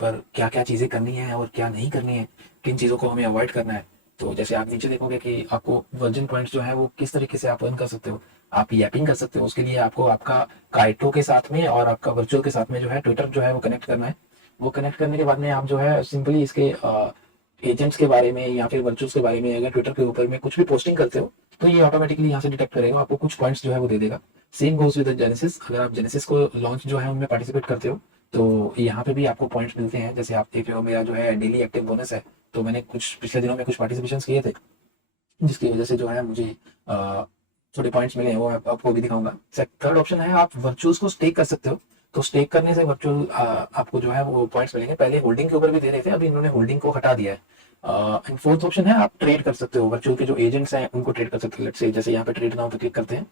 पर क्या क्या चीज़ें करनी है और क्या नहीं करनी है, किन चीज़ों को हमें अवॉइड करना है। तो जैसे आप नीचे देखोगे कि आपको वर्जिन पॉइंट्स जो है वो किस तरीके से आप अर्न कर सकते हो। आप यैपिंग कर सकते हो, उसके लिए आपको आपका काइटो के साथ में और आपका वर्चुअल के साथ में जो है ट्विटर जो है वो कनेक्ट करना है। वो कनेक्ट करने के बाद में आप जो है सिंपली इसके एजेंट्स के बारे में या फिर वर्चुअल्स के बारे में अगर ट्विटर के ऊपर में कुछ भी पोस्टिंग करते हो तो ये ऑटोमेटिकली यहाँ से डिटेक्ट करेगा, आपको कुछ पॉइंट्स जो है वो दे देगा। सेम गोज विद जेनेसिस, अगर आप जेनेसिस को लॉन्च जो है उनमें पार्टिसिपेट करते हो तो यहाँ पे भी आपको पॉइंट्स मिलते हैं। जैसे आप देख रहे हो मेरा जो है डेली एक्टिव बोनस है, तो मैंने कुछ पिछले दिनों में कुछ पार्टिसिपेशन किए थे जिसकी वजह से जो है मुझे थोड़े पॉइंट्स मिले हैं, वो मैं आपको भी दिखाऊंगा। थर्ड ऑप्शन है आप वर्चुअल्स को स्टेक कर सकते हो। तो स्टेक करने से वर्चुअल आपको जो है वो पॉइंट्स मिलेंगे। पहले होल्डिंग के ऊपर भी दे रहे थे, अभी इन्होंने होल्डिंग को हटा दिया है। एंड फोर्थ ऑप्शन है आप ट्रेड कर सकते हो, वर्चुअल के जो एजेंट्स हैं उनको ट्रेड कर सकते हो। लेट्स से जैसे यहाँ पे ट्रेड नाउ पे क्लिक करते हैं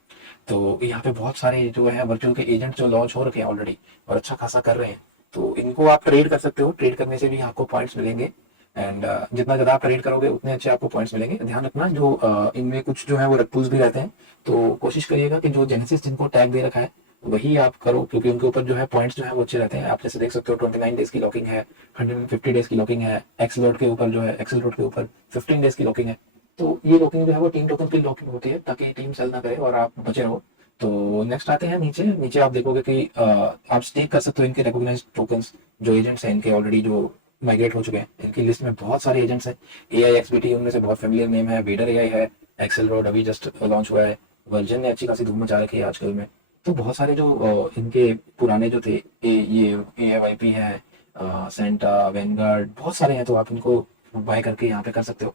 तो यहाँ पे बहुत सारे जो है वर्चुअल के एजेंट जो लॉन्च हो रखे हैं ऑलरेडी और अच्छा खासा कर रहे हैं, तो इनको आप ट्रेड कर सकते हो। ट्रेड करने से भी आपको पॉइंट्स मिलेंगे एंड जितना ज़्यादा आप ट्रेड करोगे उतने अच्छे आपको पॉइंट्स मिलेंगे। ध्यान रखना जो इनमें कुछ जो है वो रैक भी रहते हैं, तो कोशिश करिएगा कि जो जेनेसिस जिनको टैग दे रखा है वही आप करो, क्योंकि उनके ऊपर जो है पॉइंट्स जो है वो अच्छे रहते हैं। आप जैसे देख सकते हो 29 डेज की लॉकिंग है, 150 डेज की लॉकिंग है, एक्सलोड के ऊपर जो है एक्सलोड के ऊपर 15 डेज की लॉकिंग है। तो ये लॉकिंग जो है वो टीम टोकन की लॉकिंग होती है ताकि टीम सेल ना करे और आप बचे रहो। तो नेक्स्ट आते हैं नीचे। नीचे आप देखोगे कि आप स्टेक कर सकते हो इनके रिकॉग्नाइज्ड टोकन्स। जो एजेंट्स हैं इनके ऑलरेडी जो माइग्रेट हो चुके हैं, इनकी लिस्ट में बहुत सारे एजेंट्स हैं। AIXBT उनमें से बहुत फेमिलियर नेम है, वेडर AI है, एक्सेल रोड अभी जस्ट लॉन्च हुआ है, वर्जन ने अच्छी खासी धूम मचा रखी है आजकल में। तो बहुत सारे जो इनके पुराने जो थे ये AIYP है, सेंटा, वेनगार्ड, बहुत सारे हैं, तो आप इनको बाय करके यहाँ पे कर सकते हो।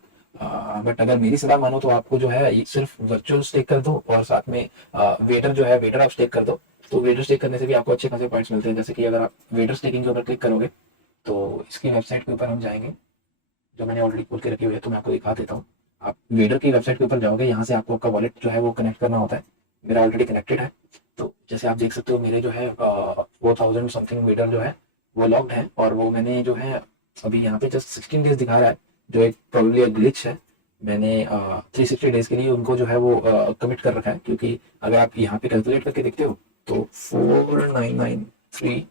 बट अगर मेरी सलाह मानो तो आपको जो है ये सिर्फ वर्चुअल स्टेक कर दो और साथ में वेडर जो है वेडर आप स्टेक कर दो। तो वेडर स्टेक करने से भी आपको अच्छे खासे पॉइंट्स मिलते हैं। जैसे कि अगर आप वेडर स्टेकिंग के ऊपर क्लिक करोगे तो इसकी वेबसाइट के ऊपर हम जाएंगे, जो मैंने ऑलरेडी खोल के रखी हुई है, तो मैं आपको दिखा देता हूँ। आप वेडर की वेबसाइट के ऊपर जाओगे, यहाँ से आपको आपका वॉलेट जो है वो कनेक्ट करना होता है। मेरा ऑलरेडी कनेक्टेड है, तो जैसे आप देख सकते हो मेरे जो है 4000 समथिंग वेडर जो है वो लॉक्ड है, और वो मैंने जो है अभी यहाँ पे जस्ट 16 डेज दिखा रहा है, जो एक प्रॉब्ली ग्लिच है। मैंने 360 डेज के लिए उनको जो है वो कमिट कर रखा है, क्योंकि अगर आप यहाँ पे कैलकुलेट करके देखते हो तो 4993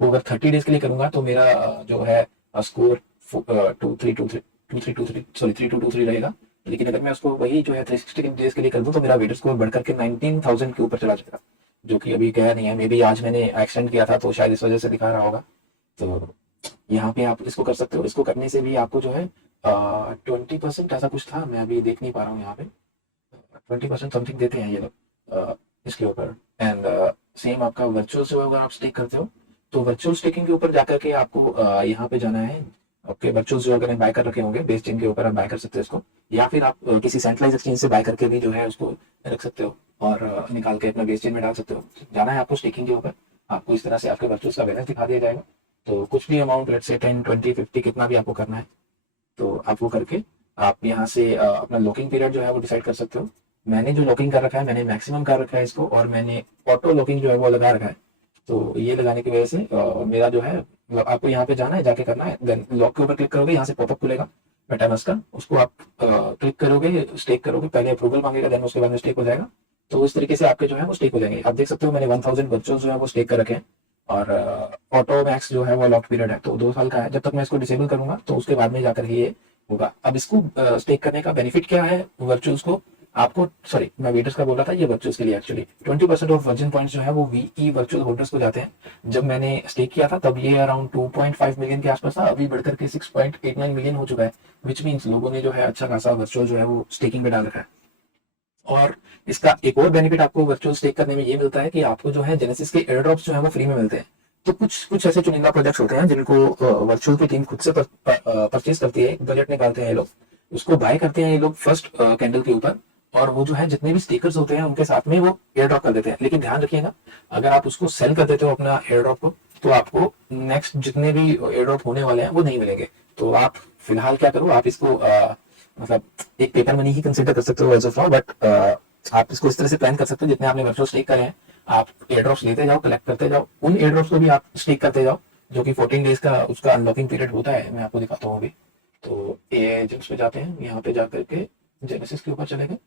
वो अगर 30 डेज के लिए करूंगा तो मेरा जो है स्कोर 2323 सॉरी 3223 रहेगा। लेकिन अगर मैं उसको वही जो है 360 डेज के लिए कर दूं तो मेरा वेटर स्कोर बढ़कर के 19,000 के ऊपर चला जाएगा, जो कि अभी गया नहीं है। मे बी आज मैंने एक्सटेंड किया था तो शायद इस वजह से दिखा रहा होगा। तो यहाँ पे आप इसको कर सकते हो। इसको करने से भी आपको जो है 20% ऐसा कुछ था, मैं अभी देख नहीं पा रहा हूँ यहाँ पे। 20% समथिंग देते हैं ये लोग इसके ऊपर। एंड सेम आपका वर्चुअल जो अगर आप स्टेक करते हो तो वर्चुअल स्टेकिंग के ऊपर जाकर के आपको यहाँ पे जाना है। आपके वर्चुअल जो अगर बाय कर रखे होंगे बेस चेन के ऊपर आप बाय कर सकते हो इसको, या फिर आप किसी सेंट्रलाइज एक्सचेंज से बाय करके भी जो है उसको रख सकते हो और निकाल के अपना बेस चेन में डाल सकते हो। जाना है आपको स्टेकिंग के ऊपर, आपको इस तरह से आपके वर्चुअल्स का बैलेंस दिखा दिया जाएगा। तो कुछ भी अमाउंट लेट्स से 10 20 50 कितना भी आपको करना है तो आप वो करके आप यहाँ से अपना लॉकिंग पीरियड जो है वो डिसाइड कर सकते हो। मैंने जो लॉकिंग कर रखा है मैंने मैक्सिमम कर रखा है इसको, और मैंने ऑटो लॉकिंग जो है वो लगा रखा है। तो ये लगाने की वजह से मेरा जो है आपको यहाँ पे जाना है, जाके करना है, देन लॉक के ऊपर क्लिक करोगे, यहाँ से पॉपअप खुलेगा मेटामास्क का, उसको आप क्लिक करोगे, स्टेक करोगे, पहले अप्रूवल मांगेगा, देन उसके बाद में स्टेक हो जाएगा। तो इस तरीके से आपके जो है वो स्टेक हो जाएंगे। आप देख सकते हो मैंने 1000 वर्चुअल जो है वो स्टेक कर रखे हैं, और ऑटो मैक्स जो है वो लॉक पीरियड है तो 2 साल का है। जब तक मैं इसको डिसेबल करूंगा तो उसके बाद में जाकर ये होगा। अब इसको स्टेक करने का बेनिफिट क्या है वर्चुअल्स को, आपको सॉरी मैं वेटर्स का बोल रहा था, ये वर्चुअल्स के लिए एक्चुअली 20% ऑफ वर्जिन पॉइंट्स जो है वो वीई वर्चुअल होल्डर्स को जाते हैं। जब मैंने स्टेक किया था तब ये अराउंड 2.5 मिलियन के आसपास था, अभी बढ़कर के 6.89 मिलियन हो चुका है, विच मीन्स लोगों ने जो है अच्छा खासा वर्चुअल जो है वो स्टेकिंग पे डाल रखा है। और इसका एक और बेनिफिट आपको वर्चुअल स्टेक करने में ये मिलता है कि आपको जो है जेनेसिस के एयर ड्रॉप्स जो है वो फ्री में मिलते हैं। तो कुछ कुछ ऐसे चुनिंदा प्रोजेक्ट्स होते हैं जिनको वर्चुअल की टीम खुद से परचेज करती है, बजट निकालते हैं ये लोग, उसको बाय करते हैं ये लोग फर्स्ट कैंडल के ऊपर, और वो जो है जितने भी स्टेकर्स होते हैं उनके साथ में वो एयर ड्रॉप कर देते हैं। लेकिन ध्यान रखिएगा अगर आप उसको सेल कर देते हो अपना एयर ड्रॉप को तो आपको नेक्स्ट जितने भी एयर ड्रॉप होने वाले हैं वो नहीं मिलेंगे। तो आप फिलहाल क्या करो, आप इसको मतलब एक पेपर मनी ही कंसिडर कर सकते हो एज ऑफ नाउ, बट आप इसको इस तरह से प्लान कर सकते हो जितने आपने वर्चुअल स्टेक करे हैं आप एयर ड्रॉप्स लेते जाओ, कलेक्ट करते जाओ, उन एयर ड्रॉप्स को भी आप स्टेक करते जाओ, जो कि 14 डेज का उसका अनलॉकिंग पीरियड होता है। मैं आपको दिखाता हूँ अभी। तो एजेंट्स पे जाते हैं, यहाँ पे जाकर के जेनेसिस के ऊपर चले गए,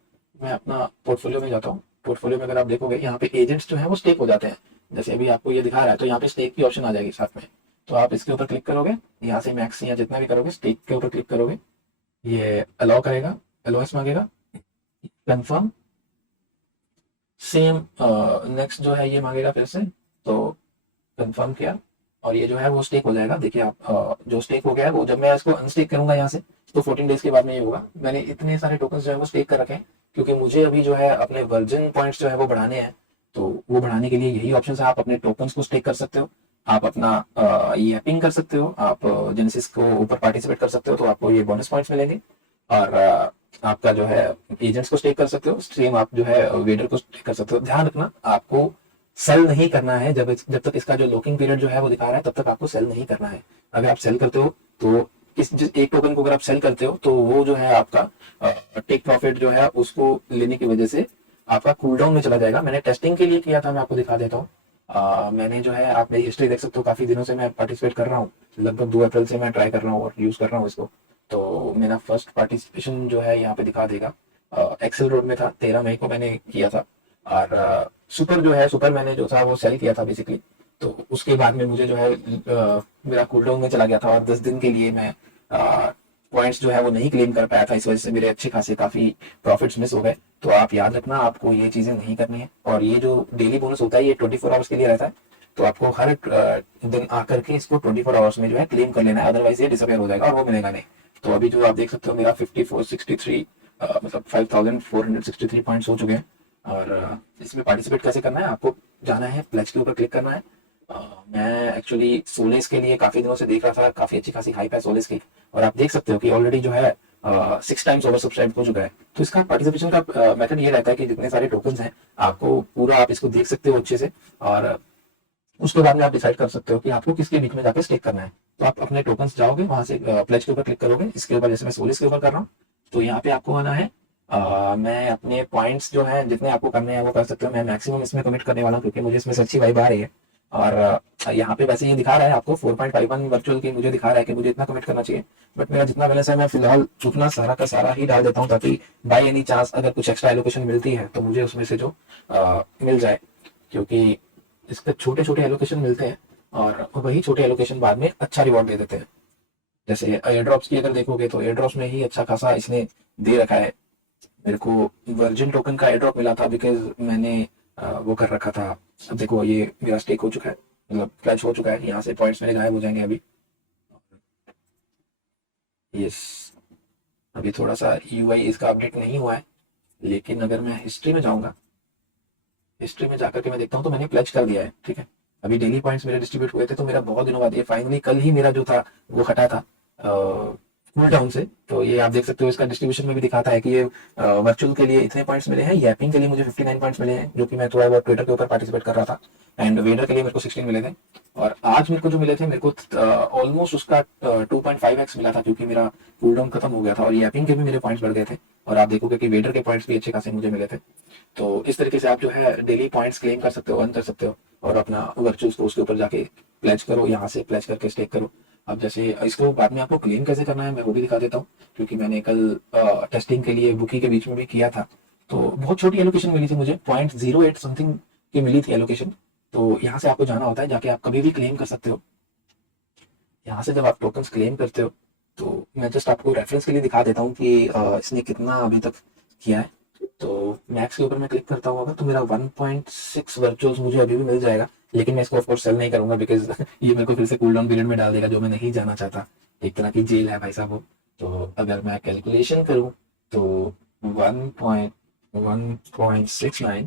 मैं अपना पोर्टफोलियो में जाता हूँ। पोर्टफोलियो में अगर आप देखोगे यहाँ पे एजेंट्स जो है वो स्टेक हो जाते हैं, जैसे अभी आपको ये दिखा रहा है, तो यहाँ पे स्टेक की ऑप्शन आ जाएगी साथ में। तो आप इसके ऊपर क्लिक करोगे, यहाँ से मैक्स या जितना भी करोगे स्टेक के ऊपर क्लिक करोगे, ये अलाउ करेगा, एलओएस मांगेगा, कंफर्म, सेम नेक्स्ट जो है ये मांगेगा फिर से, तो कंफर्म किया और ये जो है वो स्टेक हो जाएगा। देखिए आप जो स्टेक हो गया है वो जब मैं इसको अनस्टेक करूंगा यहाँ से तो 14 डेज के बाद में ये होगा। मैंने इतने सारे टोकन्स जो है वो स्टेक कर रखे हैं क्योंकि मुझे अभी जो है अपने वर्जिन पॉइंट्स जो है वो बढ़ाने हैं, तो वो बढ़ाने के लिए यही ऑप्शन है। आप अपने टोकन्स को स्टेक कर सकते हो, आप अपना यैपिंग कर सकते हो, आप जेनेसिस को ऊपर पार्टिसिपेट कर सकते हो तो आपको ये बोनस पॉइंट्स मिलेंगे, और आपका जो है एजेंट्स को स्टेक कर सकते हो, सेम आप जो है वेडर को स्टेक कर सकते हो। ध्यान रखना आपको सेल नहीं करना है, जब तक इसका जो लॉकिंग पीरियड जो है वो दिखा रहा है तब तक आपको सेल नहीं करना है। अगर आप सेल करते हो तो जिस एक टोकन को अगर आप सेल करते हो तो वो जो है आपका टेक प्रॉफिट जो है उसको लेने की वजह से आपका कूल डाउन में चला जाएगा। मैंने टेस्टिंग के लिए किया था, मैं आपको दिखा देता हूँ। मैंने जो है आप मेरी हिस्ट्री देख सकते हो, काफी दिनों से मैं पार्टिसिपेट कर रहा हूँ, लगभग 2 अप्रैल से मैं ट्राई कर रहा हूँ और यूज कर रहा हूँ इसको। तो मेरा फर्स्ट पार्टिसिपेशन जो है यहाँ पे दिखा देगा, एक्सेल रोड में था, 13 मई को मैंने किया था। और सुपर जो है, सुपर मैंने जो था वो सेल किया था बेसिकली। तो उसके बाद में मुझे जो है मेरा कूल डाउन में चला गया था और 10 दिन के लिए मैं पॉइंट्स जो है वो नहीं क्लेम कर पाया था, इस वजह से मेरे अच्छे खासे काफी प्रॉफिट्स मिस हो गए। तो आप याद रखना आपको ये चीजें नहीं करनी है। और ये जो डेली बोनस होता है ये 24 आवर्स के लिए रहता है, तो आपको हर दिन आकर के इसको 24 आवर्स में जो है क्लेम कर लेना है, अदरवाइज ये डिसअपेयर हो जाएगा और वो मिलेगा नहीं। तो अभी जो आप देख सकते हो मेरा 5463 मतलब 5463 पॉइंट्स हो चुके हैं। और इसमें पार्टिसिपेट कैसे करना है, आपको जाना है प्लेज के ऊपर क्लिक करना है। मैं एक्चुअली सोलेस के लिए काफी दिनों से देख रहा था, काफी अच्छी खासी हाइप है सोलेस की, और आप देख सकते हो कि ऑलरेडी जो है 6 टाइम्स ओवर सब्सक्राइब हो चुका है। तो इसका पार्टिसिपेशन का मेथड ये रहता है कि जितने सारे टोकन्स हैं आपको पूरा आप इसको देख सकते हो अच्छे से, और उसके बाद में आप डिसाइड कर सकते हो कि आपको किसके बीच में जाकर स्टेक करना है। तो आप अपने टोकन्स जाओगे, वहां से प्लेज के ऊपर क्लिक करोगे, इसके ऊपर जैसे मैं सोलिस के ऊपर कर रहा हूँ, तो यहाँ पे आपको आना है। मैं अपने पॉइंट्स जो है जितने आपको करने हैं वो कर सकते हो। मैं मैक्सिमम इसमें कमिट करने वाला हूँ क्योंकि मुझे इसमें अच्छी वाइब आ रही है। और यहाँ पे वैसे ये दिखा रहा है आपको 4.51 वर्चुअल की, मुझे दिखा रहा है कि मुझे इतना कमिट करना चाहिए, बट मेरा जितना बैलेंस है मैं फिलहाल उतना सारा का सारा ही डाल देता हूँ, ताकि बाय एनी चांस अगर कुछ एक्स्ट्रा एलोकेशन मिलती है तो मुझे उसमें से जो मिल जाए, क्योंकि इसके छोटे छोटे एलोकेशन मिलते हैं और वही छोटे एलोकेशन बाद में अच्छा रिवॉर्ड दे देते हैं। जैसे एयर ड्रॉप्स की अगर देखोगे तो एयर ड्रॉप्स में ही अच्छा खासा इसने दे रखा है। मेरे को वर्जिन टोकन का एयर ड्रॉप मिला था बिकॉज मैंने वो कर रखा था। अब देखो ये मेरा स्टेक हो चुका है, मतलब प्लेज हो चुका है, यहाँ से पॉइंट्स मेरे गायब हो जाएंगे अभी। यस, अभी थोड़ा सा यूआई इसका अपडेट नहीं हुआ है, लेकिन अगर मैं हिस्ट्री में जाऊंगा, हिस्ट्री में जाकर के मैं देखता हूँ तो मैंने प्लेज कर दिया है, ठीक है। अभी डेली पॉइंट्स मेरे डिस्ट्रीब्यूट हुए थे, तो मेरा बहुत दिनों बाद ये फाइनली कल ही मेरा जो था वो हटा था कूल डाउन से। तो ये आप देख सकते हो, इसका डिस्ट्रीब्यूशन में भी दिखाता है कि ये वर्चुअल के लिए इतने पॉइंट्स मिले हैं, यैपिंग के लिए मुझे 59 पॉइंट्स मिले हैं, जो कि मैं थोड़ा बहुत ट्विटर के ऊपर पार्टिसिपेट कर रहा था, एंड वेडर के लिए मेरे को 16 मिले थे। और आज मेरे को जो मिले थे, मेरे को ऑलमोस्ट उसका 2.5x मिला था, क्योंकि मेरा कूल डाउन खत्म हो गया था और यैपिंग के भी मेरे पॉइंट्स बढ़ गए थे। और आप देखोगे कि वेडर के पॉइंट्स भी अच्छे खासे मुझे मिले थे। तो इस तरीके से आप जो है डेली पॉइंट्स क्लेम कर सकते हो, अर्न कर सकते हो, और अपना वर्चुअल को उसके ऊपर जाके प्लेज करो, यहाँ से प्लेज करके स्टेक करो। अब जैसे इसको बाद में आपको क्लेम कैसे करना है मैं वो भी दिखा देता हूँ, क्योंकि मैंने कल टेस्टिंग के लिए बुकी के बीच में भी किया था। तो बहुत छोटी एलोकेशन मिली थी मुझे, 0.08 समथिंग की मिली थी एलोकेशन। तो यहाँ से आपको जाना होता है, जाके आप कभी भी क्लेम कर सकते हो। यहाँ से जब आप टोकन्स क्लेम करते हो, तो मैं जस्ट आपको रेफरेंस के लिए दिखा देता हूँ कि इसने कितना अभी तक किया है। तो मैक्स के ऊपर मैं क्लिक करता हूँ अगर, तो मेरा 1.6 वर्चुअल्स मुझे अभी भी मिल जाएगा, लेकिन मैं इसको ऑफकोर्स सेल नहीं करूंगा बिकॉज ये मेरे को फिर से कूल डाउन पीरियड में डाल देगा, जो मैं नहीं जाना चाहता। एक तरह की जेल है भाई साहब वो। तो अगर मैं कैलकुलेशन करूँ तो 1.69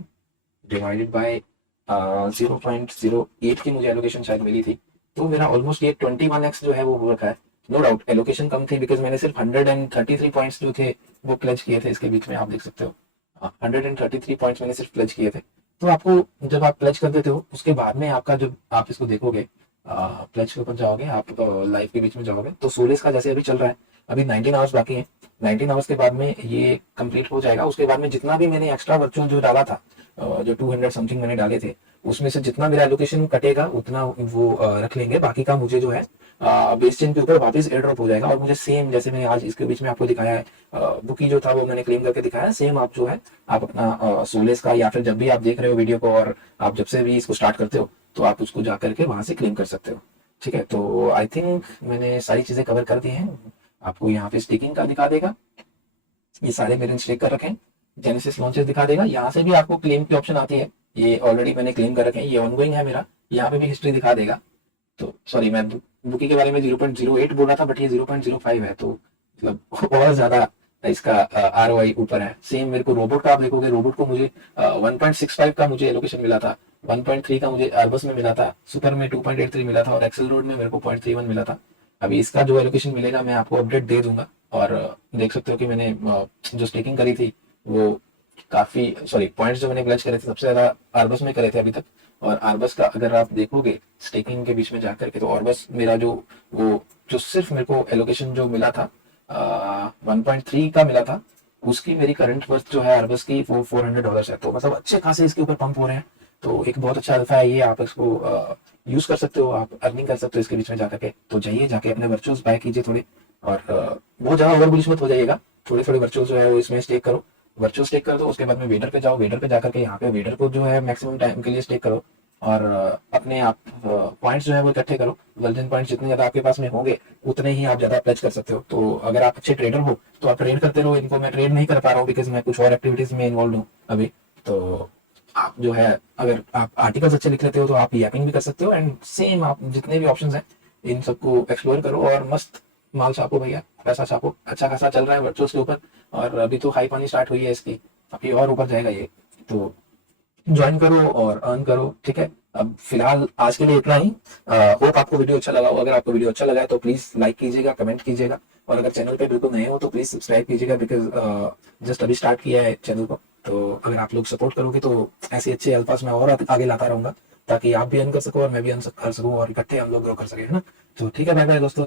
डिवाइडेड बाय 0.08 की मुझे एलोकेशन शायद मिली थी, तो मेरा ऑलमोस्ट ये 21x जो है वो हो रखा है। नो डाउट एलोकेशन कम थी बिकॉज मैंने सिर्फ 133 पॉइंट्स जो थे वो प्लेज किए थे इसके बीच में, आप देख सकते हो 133 पॉइंट्स मैंने सिर्फ प्लेज किए थे। तो आपको जब आप प्लेज कर देते हो उसके बाद में आपका जब आप इसको देखोगे, प्लेज के ऊपर जाओगे, आप लाइव के बीच में जाओगे, तो सोलिस का जैसे अभी चल रहा है, अभी 19 आवर्स बाकी है। 19 आवर्स के बाद में ये कंप्लीट हो जाएगा। उसके बाद में जितना भी मैंने एक्स्ट्रा वर्चुअल जो डाला था, जो 200 समथिंग मैंने डाले थे, उसमें से जितना मेरा एलोकेशन कटेगा उतना वो रख लेंगे, बाकी का मुझे जो है बेस चेन के ऊपर वापस एयर ड्रॉप हो जाएगा। और मुझे सेम जैसे मैंने आज इसके बीच में आपको दिखाया है, बुकी जो था वो मैंने क्लेम करके दिखाया, सेम आप जो है आप अपना सोलेस का, या फिर जब भी आप देख रहे हो वीडियो को और आप जब से भी इसको स्टार्ट करते हो, तो आप उसको जा करके वहां से क्लेम कर सकते हो। ठीक है, तो आई थिंक मैंने सारी चीजें कवर कर दी हैं। आपको यहाँ पे स्टेकिंग का दिखा देगा, ये सारे मेरे स्टेक कर रखे हैं। जेनेसिस लॉन्चेस दिखा देगा, यहाँ से भी आपको क्लेम की ऑप्शन आती है, ये ऑलरेडी मैंने क्लेम कर रखे हैं, ये ऑनगोइंग है मेरा, यहाँ पे भी हिस्ट्री दिखा देगा। तो सॉरी, मैं बुकी के बारे में 0.08 बोल रहा था, बट ये 0.05 है, तो मतलब बहुत ज्यादा इसका ROI ऊपर है। सेम मेरे को रोबोट का आप देखोगे, रोबोट को मुझे 1.65 का मुझे एलोकेशन मिला था, 1.3 का मुझे आर्बस में मिला था, सुपर में 2.83 मिला था, और एक्सेल रोड में मेरे को 0.31 मिला था। अभी इसका जो एलोकेशन मिलेगा मैं आपको अपडेट दे दूंगा। और देख सकते हो कि मैंने जो स्टेकिंग करी थी वो काफी, सॉरी पॉइंट्स जो मैंने प्लेज करे थे सबसे ज्यादा आर्बस में करे थे अभी तक। और आर्बस का अगर आप देखोगे स्टेकिंग के बीच में जाकर के, तो आर्बस मेरा जो सिर्फ मेरे को एलोकेशन जो मिला था 1.3 का मिला था, उसकी मेरी करंट वर्थ जो है आर्बस की वो $400 है। तो मतलब अच्छे खासे इसके ऊपर पंप हो रहे हैं। तो एक बहुत अच्छा अल्फा है ये, आप इसको यूज कर सकते हो, आप अर्निंग कर सकते हो इसके बीच में जाकर के। तो जाइए, जाके अपने वर्चुअल्स बाय कीजिए थोड़े, और बहुत ज्यादा ओवर बुलिश मत हो जाइएगा, थोड़े थोड़े वर्चुअल जो है वो इसमें स्टेक करो, वर्चुअल स्टेक कर दो। उसके बाद में वेडर पे जाओ, वेडर पे जाकर के यहाँ पे वेडर को जो है मैक्सिमम टाइम के लिए स्टेक करो, और अपने आप पॉइंट्स जो है वो इकट्ठे करो। वर्जिन पॉइंट्स जितने ज्यादा आपके पास में होंगे उतने ही आप ज्यादा प्लेज कर सकते हो। तो अगर आप अच्छे ट्रेडर हो तो आप ट्रेड करते रहो इनको। मैं ट्रेड नहीं कर पा रहा हूँ बिकॉज मैं कुछ और एक्टिविटीज में इन्वॉल्व हूँ अभी। तो आप जो है, अगर आप आर्टिकल्स अच्छे लिख लेते हो तो आप यैपिंग भी कर सकते हो, एंड सेम आप जितने भी ऑप्शंस हैं इन सबको एक्सप्लोर करो और मस्त माल छापो भैया, पैसा छापो। अच्छा खासा चल रहा है वर्चुअल्स के ऊपर, और अभी तो हाई पानी स्टार्ट हुई है इसकी, अभी और ऊपर जाएगा ये। तो ज्वाइन करो और अर्न करो, ठीक है। अब फिलहाल आज के लिए इतना ही। होप आपको वीडियो अच्छा लगा हो। अगर आपको वीडियो अच्छा लगा है तो प्लीज लाइक कीजिएगा, कमेंट कीजिएगा, और अगर चैनल पे बिल्कुल नए हो तो प्लीज सब्सक्राइब कीजिएगा, बिकॉज जस्ट अभी स्टार्ट किया है चैनल को। तो अगर आप लोग सपोर्ट करोगे तो ऐसे अच्छे अल्फाज में और आगे लाता रहूंगा, ताकि आप भी अर्न कर सको और मैं भी अर्न कर सकूं, और इकट्ठे हम लोग ग्रो कर सके, है ना। तो ठीक है, बाय बाय दोस्तों।